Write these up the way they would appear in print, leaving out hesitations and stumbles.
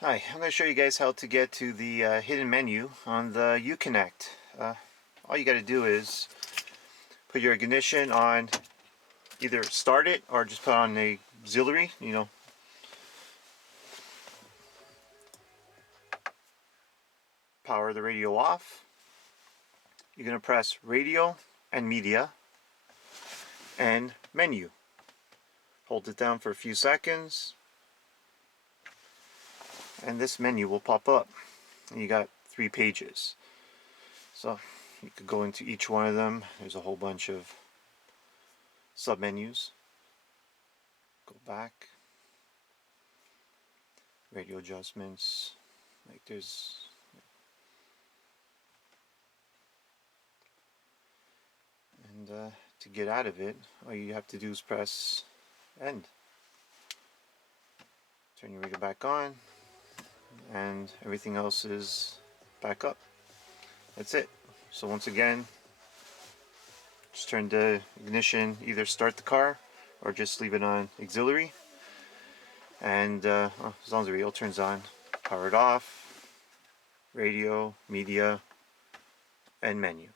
Hi, I'm going to show you guys how to get to the hidden menu on the Uconnect. All you got to do is put your ignition on, either start it or just put on a auxiliary, power the radio off. You're going to press radio and media and menu. Hold it down for a few seconds and this menu will pop up. And you got 3 pages. So you could go into each one of them. There's a whole bunch of submenus. Go back. Radio adjustments. Like there's and to get out of it, all you have to do is press end. Turn your radio back on and everything else is back up. That's it. So once again, just turn the ignition, either start the car or just leave it on auxiliary, and as long as the radio turns on, power it off, radio, media, and menu.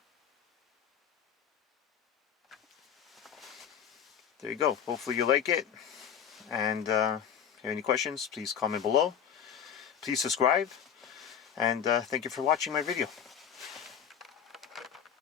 There you go. Hopefully you like it, and if you have any questions, please comment below. Please subscribe, and thank you for watching my video.